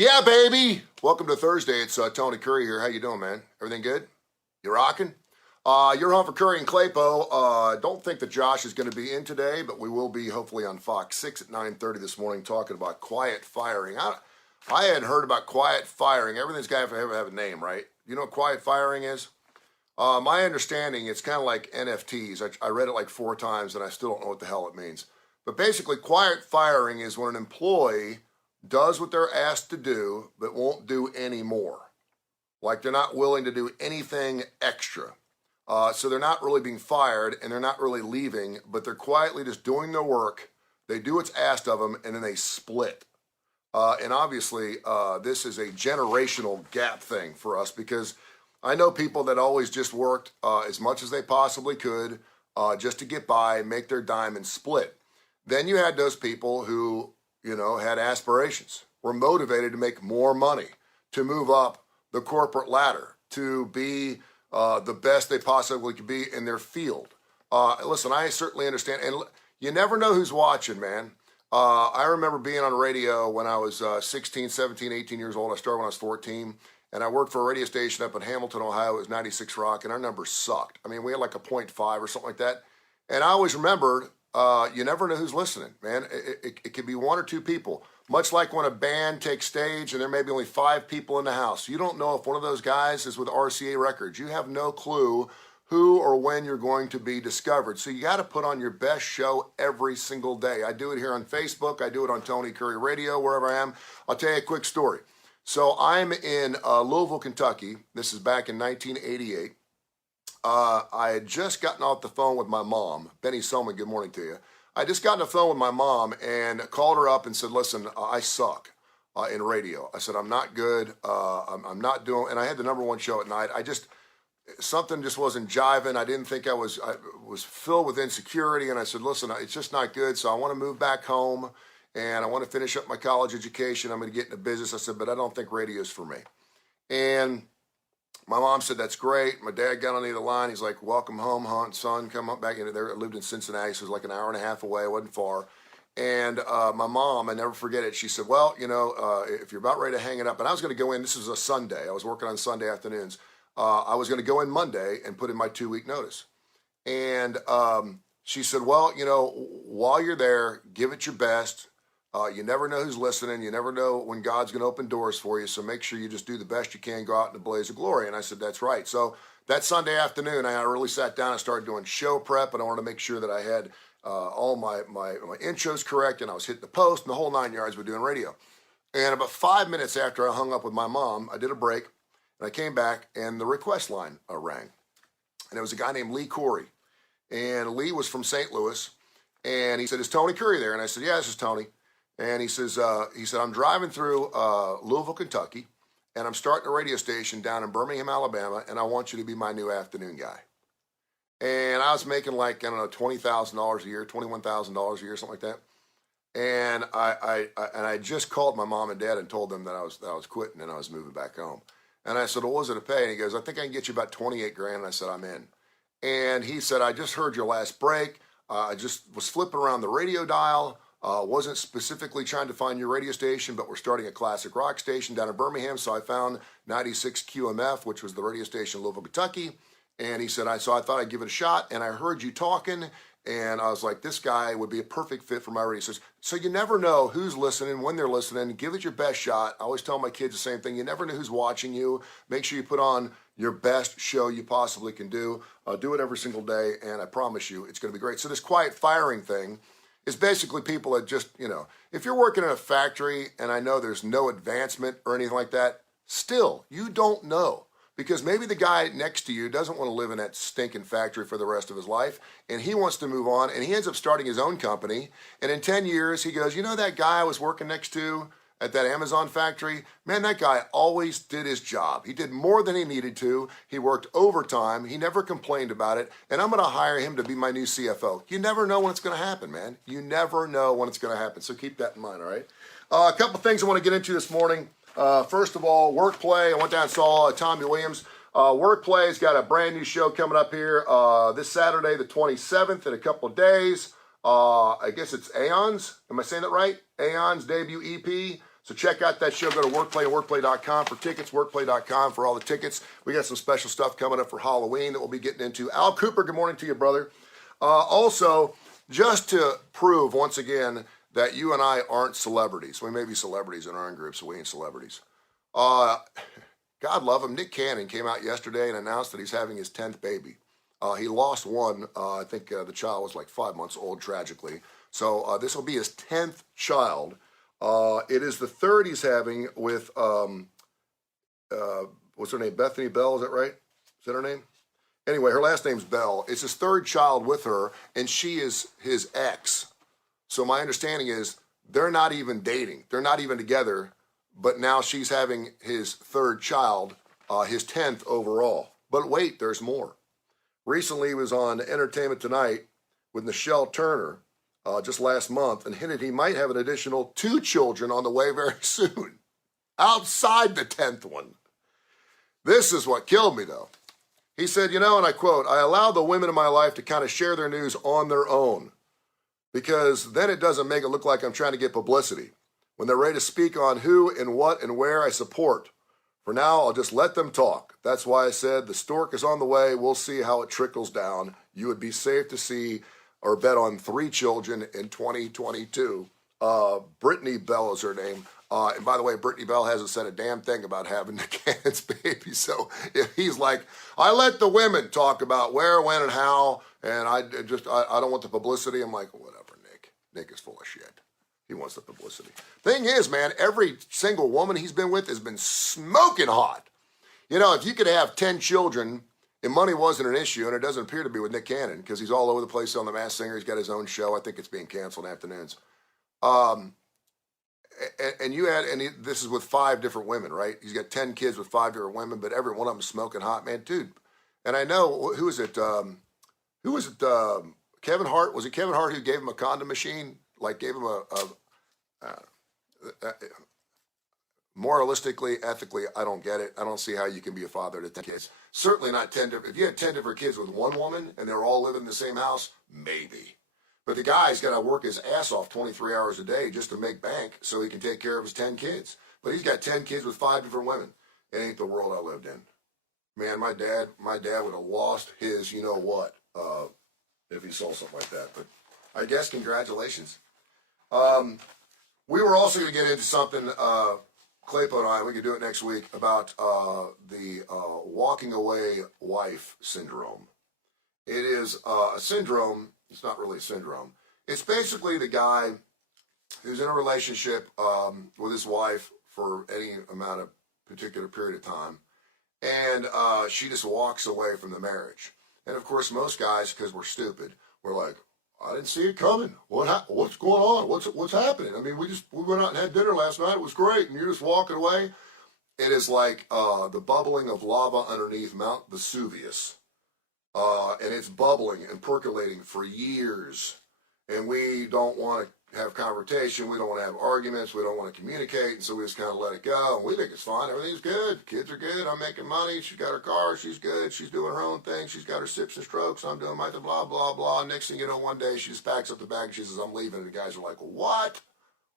Yeah, baby. Welcome to Thursday. It's Tony Kurre here. How you doing, man? Everything good? You rocking? You're home for Kurre and Claypo. Don't think that Josh is going to be in today, but we will be hopefully on Fox 6 at 9:30 this morning talking about quiet firing. I hadn't heard about quiet firing. Everything's got to have a name, right? You know what quiet firing is? My understanding, it's kind of like NFTs. I read it like 4 times and I still don't know what the hell it means. But basically, quiet firing is when an employee does what they're asked to do, but won't do any more. Like they're not willing to do anything extra. So they're not really being fired and they're not really leaving, but they're quietly just doing their work. They do what's asked of them and then they split. And obviously, this is a generational gap thing for us because I know people that always just worked as much as they possibly could just to get by, make their dime and split. Then you had those people who had aspirations, were motivated to make more money, to move up the corporate ladder, to be the best they possibly could be in their field. Listen, I certainly understand, and you never know who's watching, man. I remember being on radio when I was 16, 17, 18 years old. I started when I was 14, and I worked for a radio station up in Hamilton, Ohio. It was 96 Rock, and our numbers sucked. I mean, we had like a 0.5 or something like that, and I always remembered, you never know who's listening, man. It could be 1 or 2 people. Much like when a band takes stage and there may be only 5 people in the house. You don't know if one of those guys is with RCA Records. You have no clue who or when you're going to be discovered. So you got to put on your best show every single day. I do it here on Facebook. I do it on Tony Kurre Radio, wherever I am. I'll tell you a quick story. So I'm in Louisville, Kentucky. This is back in 1988. I had just gotten off the phone with my mom. Benny Selman, good morning to you. I just got on the phone with my mom and called her up and said, listen, I suck in radio. I said, I'm not good. I'm not doing, and I had the #1 show at night. Something just wasn't jiving. I didn't think I was filled with insecurity. And I said, listen, it's just not good. So I want to move back home and I want to finish up my college education. I'm going to get into business. I said, but I don't think radio's for me. And my mom said, that's great. My dad got on the other line. He's like, welcome home, son. Come up back into there. I lived in Cincinnati, so it was like an hour and a half away. It wasn't far. And my mom, I never forget it. She said, well, if you're about ready to hang it up, and I was going to go in. This was a Sunday. I was working on Sunday afternoons. I was going to go in Monday and put in my 2-week notice. And she said, well, while you're there, give it your best. You never know who's listening. You never know when God's going to open doors for you. So make sure you just do the best you can, go out in the blaze of glory. And I said, that's right. So that Sunday afternoon, I really sat down and started doing show prep. And I wanted to make sure that I had all my intros correct. And I was hitting the post and the whole 9 yards. We're doing radio. And about 5 minutes after I hung up with my mom, I did a break. And I came back and the request line rang. And it was a guy named Kurre. And Lee was from St. Louis. And he said, is Tony Kurre there? And I said, yeah, this is Tony. And he said, I'm driving through Louisville, Kentucky, and I'm starting a radio station down in Birmingham, Alabama, and I want you to be my new afternoon guy. And I was making like, I don't know, $20,000 a year, $21,000 a year, something like that. And I just called my mom and dad and told them that I was quitting and I was moving back home. And I said, well, what was it to pay? And he goes, I think I can get you about 28 grand. And I said, I'm in. And he said, I just heard your last break. I just was flipping around the radio dial. Wasn't specifically trying to find your radio station, but we're starting a classic rock station down in Birmingham. So I found 96 QMF, which was the radio station in Louisville, Kentucky. And he said, I thought I'd give it a shot. And I heard you talking. And I was like, this guy would be a perfect fit for my radio station. So you never know who's listening, when they're listening. Give it your best shot. I always tell my kids the same thing. You never know who's watching you. Make sure you put on your best show you possibly can do. Do it every single day. And I promise you, it's going to be great. So this quiet firing thing is basically people that just, if you're working in a factory and I know there's no advancement or anything like that, still, you don't know. Because maybe the guy next to you doesn't want to live in that stinking factory for the rest of his life, and he wants to move on, and he ends up starting his own company, and in 10 years, he goes, that guy I was working next to at that Amazon factory, man, that guy always did his job. He did more than he needed to. He worked overtime. He never complained about it, and I'm going to hire him to be my new CFO. You never know when it's going to happen, man. You never know when it's going to happen, so keep that in mind, all right? A couple things I want to get into this morning. First of all, Workplay. I went down and saw Tommy Williams. Workplay's got a brand new show coming up here this Saturday, the 27th, in a couple of days. I guess it's Aeon's. Am I saying that right? Aeon's debut EP. So check out that show. Go to WorkPlay and WorkPlay.com for tickets, WorkPlay.com for all the tickets. We got some special stuff coming up for Halloween that we'll be getting into. Al Cooper, good morning to you, brother. Also, just to prove once again that you and I aren't celebrities. We may be celebrities in our own groups, so we ain't celebrities. God love him. Nick Cannon came out yesterday and announced that he's having his 10th baby. He lost one. I think the child was like 5 months old, tragically. So this will be his 10th child. It is the third he's having with, what's her name? Bethany Bell, is that right? Is that her name? Anyway, her last name's Bell. It's his third child with her, and she is his ex. So my understanding is they're not even dating. They're not even together, but now she's having his third child, his 10th overall. But wait, there's more. Recently, he was on Entertainment Tonight with Nichelle Turner just last month and hinted he might have an additional 2 children on the way very soon, outside the 10th one. This is what killed me, though. He said, and I quote, "I allow the women in my life to kind of share their news on their own because then it doesn't make it look like I'm trying to get publicity. When they're ready to speak on who and what and where I support. For now, I'll just let them talk. That's why I said the stork is on the way. We'll see how it trickles down. You would be safe to see or bet on 3 children in 2022. Brittany Bell is her name. And by the way, Brittany Bell hasn't said a damn thing about having the Cannon's baby. So if he's like, I let the women talk about where, when, and how, and I don't want the publicity. I'm like, whatever, Nick. Nick is full of shit. He wants the publicity. Thing is, man, every single woman he's been with has been smoking hot. If you could have 10 children and money wasn't an issue, and it doesn't appear to be with Nick Cannon because he's all over the place on The Masked Singer. He's got his own show. I think it's being canceled in afternoons. This is with 5 different women, right? He's got 10 kids with 5 different women, but every one of them is smoking hot, man, dude. And I know, who is it? Kevin Hart? Was it Kevin Hart who gave him a condom machine? Like gave him moralistically, ethically, I don't get it. I don't see how you can be a father to 10 kids. Certainly not 10 different. If you had 10 different kids with one woman and they're all living in the same house, maybe. But the guy's got to work his ass off 23 hours a day just to make bank so he can take care of his 10 kids. But he's got 10 kids with 5 different women. It ain't the world I lived in. Man, my dad would have lost his you-know-what if he saw something like that. But I guess congratulations. We were also going to get into something, Claypo and I, we could do it next week, about the walking away wife syndrome. It is a syndrome. It's not really a syndrome. It's basically the guy who's in a relationship with his wife for any amount of particular period of time, and she just walks away from the marriage. And of course, most guys, because we're stupid, we're like, I didn't see it coming. What's going on? What's happening? I mean, we went out and had dinner last night. It was great, and you're just walking away. It is like the bubbling of lava underneath Mount Vesuvius. And it's bubbling and percolating for years. And we don't want to have confrontation. We don't want to have arguments. We don't want to communicate. And so we just kind of let it go. And we think it's fine. Everything's good. Kids are good. I'm making money. She's got her car. She's good. She's doing her own thing. She's got her sips and strokes. I'm doing my thing, blah, blah, blah. Next thing you know, one day she just packs up the bag and she says, I'm leaving. And the guys are like, what?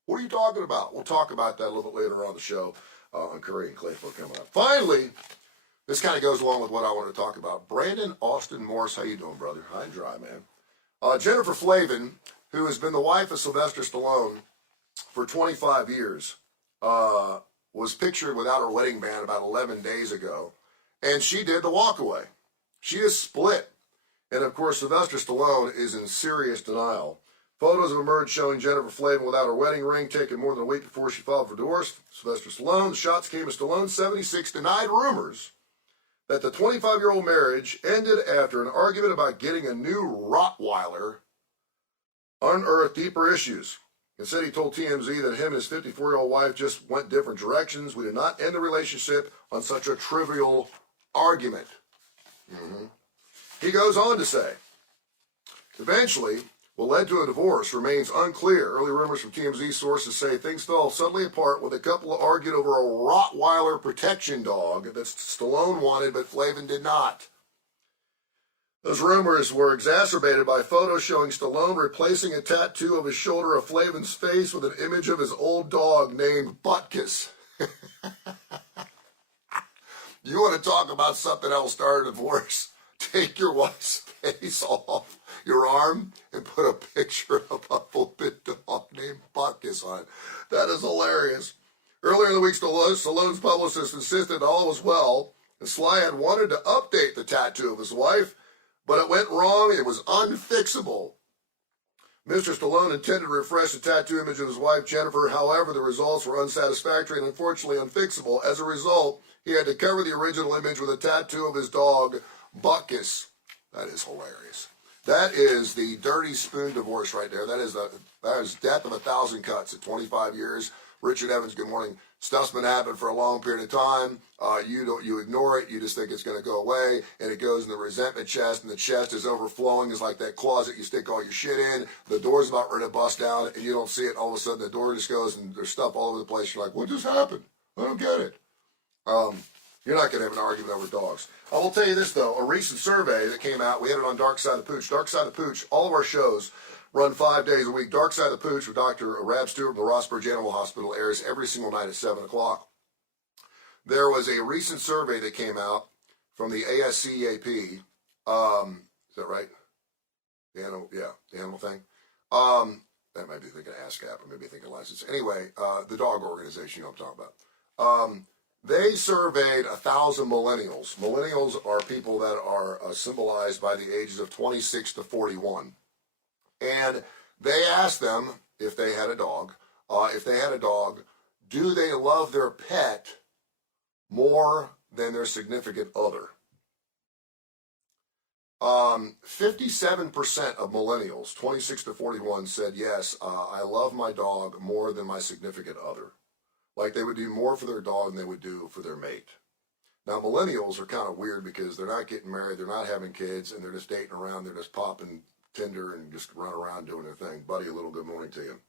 What are you talking about? We'll talk about that a little bit later on the show on Kurre and Claypo coming up. Finally, this kind of goes along with what I want to talk about. Brandon Austin Morris, how you doing, brother? High and dry, man. Jennifer Flavin, who has been the wife of Sylvester Stallone for 25 years, was pictured without her wedding band about 11 days ago, and she did the walkaway. She is split, and of course Sylvester Stallone is in serious denial. Photos have emerged showing Jennifer Flavin without her wedding ring, taken more than a week before she filed for divorce. Sylvester Stallone, the shots came as Stallone, 76, denied rumors that the 25-year-old marriage ended after an argument about getting a new Rottweiler unearthed deeper issues. Instead, he told TMZ that him and his 54-year-old wife just went different directions. We did not end the relationship on such a trivial argument. He goes on to say, eventually, what led to a divorce remains unclear. Early rumors from TMZ sources say things fell suddenly apart when the couple argued over a Rottweiler protection dog that Stallone wanted but Flavin did not. Those rumors were exacerbated by photos showing Stallone replacing a tattoo of his shoulder of Flavin's face with an image of his old dog named Butkus. You want to talk about something else start a divorce? Take your wife's face off your arm and put a picture of a little bit dog named Butkus on it. That is hilarious. Earlier in the week, Stallone's publicist insisted all was well, and Sly had wanted to update the tattoo of his wife, but it went wrong. It was unfixable. Mr. Stallone intended to refresh the tattoo image of his wife, Jennifer. However, the results were unsatisfactory and unfortunately unfixable. As a result, he had to cover the original image with a tattoo of his dog, Butkus. That is hilarious. That is the dirty spoon divorce right there. That is death of 1,000 cuts at 25 years. Richard Evans, good morning. Stuff's been happening for a long period of time. You ignore it. You just think it's going to go away, and it goes in the resentment chest, and the chest is overflowing. It's like that closet you stick all your shit in. The door's about ready to bust down, and you don't see it. All of a sudden, the door just goes, and there's stuff all over the place. You're like, what just happened? I don't get it. You're not going to have an argument over dogs. I will tell you this, though. A recent survey that came out, we had it on Dark Side of the Pooch. Dark Side of the Pooch, all of our shows run 5 days a week. Dark Side of the Pooch with Dr. Rab Stewart of the Rossburg Animal Hospital airs every single night at 7 o'clock. There was a recent survey that came out from the ASCAP. Is that right? The animal thing. That might be thinking ASCAP or maybe thinking license. Anyway, the dog organization, you know what I'm talking about. They surveyed 1,000 millennials. Millennials are people that are symbolized by the ages of 26 to 41. And they asked them if they had a dog. Do they love their pet more than their significant other? 57% of millennials, 26 to 41, said, yes, I love my dog more than my significant other. Like they would do more for their dog than they would do for their mate. Now, millennials are kind of weird because they're not getting married, they're not having kids, and they're just dating around, they're just popping Tinder and just run around doing their thing. Buddy, a little good morning to you.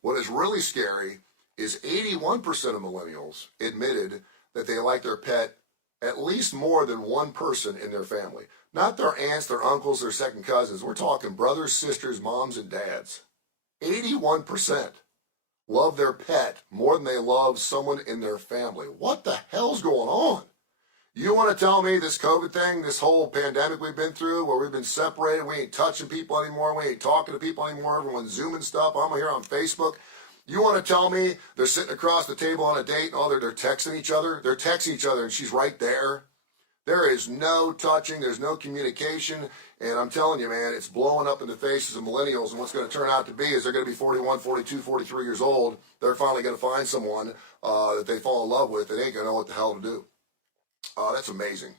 What is really scary is 81% of millennials admitted that they like their pet at least more than one person in their family. Not their aunts, their uncles, their second cousins. We're talking brothers, sisters, moms, and dads. 81% love their pet more than they love someone in their family. What the hell's going on? You want to tell me this COVID thing, this whole pandemic we've been through, where we've been separated, we ain't touching people anymore, we ain't talking to people anymore, everyone's Zooming stuff, I'm here on Facebook. You want to tell me they're sitting across the table on a date and they're texting each other? They're texting each other and she's right there. There is no touching, there's no communication, and I'm telling you, man, it's blowing up in the faces of millennials, and what's going to turn out to be is they're going to be 41, 42, 43 years old. They're finally going to find someone that they fall in love with. They ain't going to know what the hell to do. That's amazing.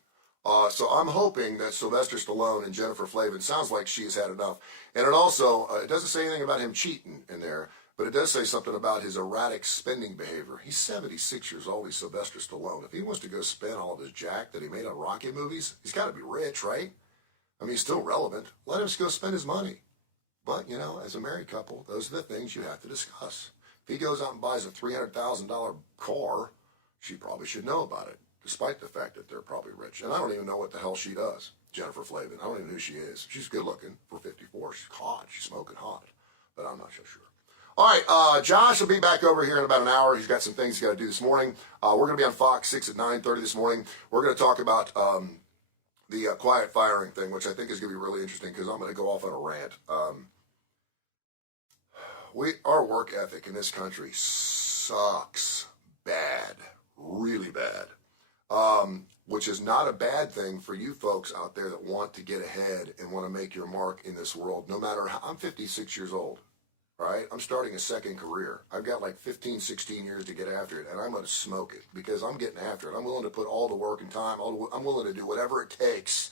So I'm hoping that Sylvester Stallone and Jennifer Flavin, sounds like she has had enough. And it also, it doesn't say anything about him cheating in there, but it does say something about his erratic spending behavior. He's 76 years old. He's Sylvester Stallone. If he wants to go spend all of his jack that he made on Rocky movies, he's got to be rich, right? I mean, he's still relevant. Let him go spend his money. But, you know, as a married couple, those are the things you have to discuss. If he goes out and buys a $300,000 car, she probably should know about it, despite the fact that they're probably rich. And I don't even know what the hell she does, Jennifer Flavin. I don't even know who she is. She's good looking for 54. She's hot. She's smoking hot. But I'm not so sure. All right, Josh will be back over here in about an hour. He's got some things he's got to do this morning. We're going to be on Fox 6 at 9:30 this morning. We're going to talk about the quiet firing thing, which I think is going to be really interesting because I'm going to go off on a rant. Our work ethic in this country sucks bad, really bad, which is not a bad thing for you folks out there that want to get ahead and want to make your mark in this world. No matter how, I'm 56 years old. All right, I'm starting a second career. I've got like 15, 16 years to get after it, and I'm going to smoke it because I'm getting after it. I'm willing to put all the work and time, I'm willing to do whatever it takes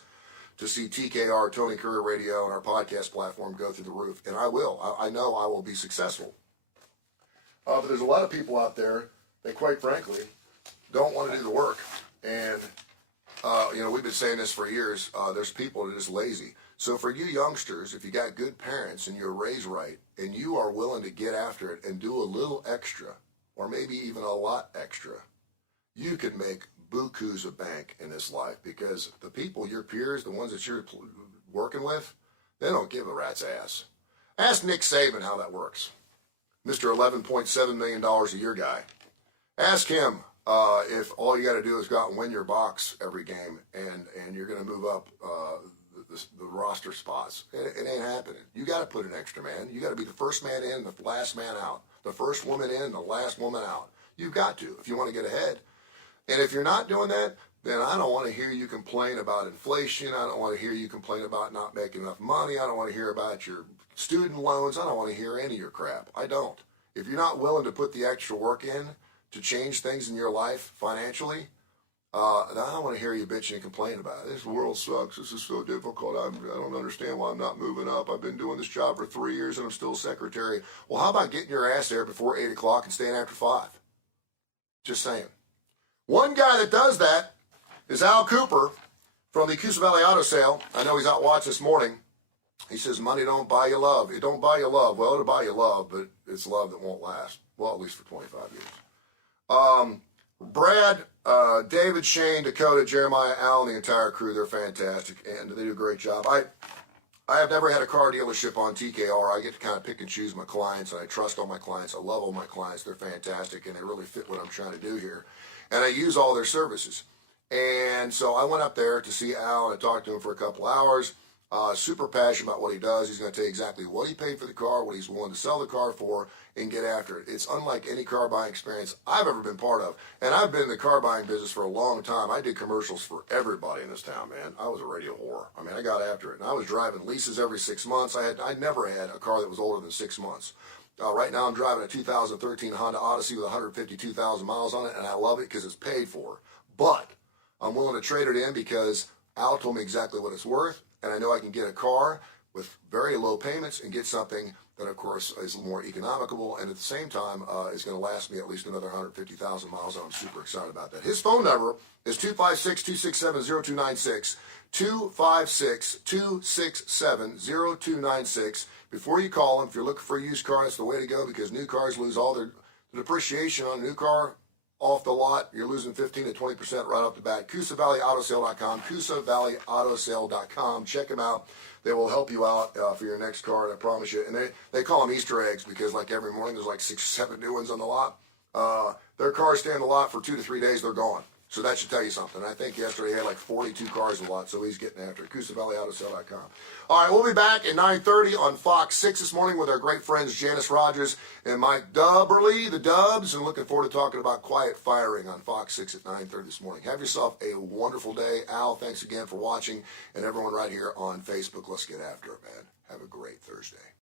to see TKR, Tony Kurre Radio, and our podcast platform go through the roof, and I will. I know I will be successful. But there's a lot of people out there that, quite frankly, don't want to do the work. And, we've been saying this for years. There's people that are just lazy. So for you youngsters, if you got good parents and you're raised right and you are willing to get after it and do a little extra or maybe even a lot extra, you can make bukus of bank in this life because the people, your peers, the ones that you're working with, they don't give a rat's ass. Ask Nick Saban how that works. Mr. $11.7 million a year guy. Ask him if all you got to do is go out and win your box every game and you're going to move up the roster spots. It ain't happening. You got to put an extra man. You got to be the first man in, the last man out. The first woman in, the last woman out. You've got to if you want to get ahead. And if you're not doing that, then I don't want to hear you complain about inflation. I don't want to hear you complain about not making enough money. I don't want to hear about your student loans. I don't want to hear any of your crap. I don't. If you're not willing to put the extra work in to change things in your life financially, I don't want to hear you bitching and complaining about it. This world sucks. This is so difficult. I don't understand why I'm not moving up. I've been doing this job for 3 years and I'm still secretary. Well, how about getting your ass there before 8 o'clock and staying after 5? Just saying. One guy that does that is Al Cooper from the Coosa Valley Auto Sale. I know he's out watching this morning. He says, money don't buy you love. It don't buy you love. Well, it'll buy you love, but it's love that won't last. Well, at least for 25 years. Brad, David, Shane, Dakota, Jeremiah, Al, and the entire crew, they're fantastic, and they do a great job. I have never had a car dealership on TKR. I get to kind of pick and choose my clients, and I trust all my clients. I love all my clients. They're fantastic, and they really fit what I'm trying to do here. And I use all their services. And so I went up there to see Al, and I talked to him for a couple hours. Super passionate about what he does. He's going to tell you exactly what he paid for the car, what he's willing to sell the car for, and get after it. It's unlike any car buying experience I've ever been part of. And I've been in the car buying business for a long time. I did commercials for everybody in this town, man. I was a radio whore. I mean, I got after it. And I was driving leases every 6 months. I never had a car that was older than 6 months. Right now I'm driving a 2013 Honda Odyssey with 152,000 miles on it, and I love it because it's paid for. But I'm willing to trade it in because Al told me exactly what it's worth, and I know I can get a car with very low payments and get something that, of course, is more economical and at the same time is going to last me at least another 150,000 miles, and I'm super excited about that. His phone number is 256-267-0296, 256-267-0296. Before you call him, if you're looking for a used car, that's the way to go because new cars lose all their depreciation on a new car. Off the lot, you're losing 15 to 20% right off the bat. CoosaValleyAutoSale.com, CoosaValleyAutoSale.com. Check them out. They will help you out for your next car, and I promise you. And they call them Easter eggs because like every morning there's like 6 or 7 new ones on the lot. Their cars stay in the lot for 2 to 3 days, they're gone. So that should tell you something. I think yesterday he had like 42 cars in the lot, so he's getting after it. CoosaValleyAutoSale.com. All right, we'll be back at 9:30 on Fox 6 this morning with our great friends Janice Rogers and Mike Dubberly, the Dubs, and looking forward to talking about quiet firing on Fox 6 at 9:30 this morning. Have yourself a wonderful day. Al, thanks again for watching, and everyone right here on Facebook, let's get after it, man. Have a great Thursday.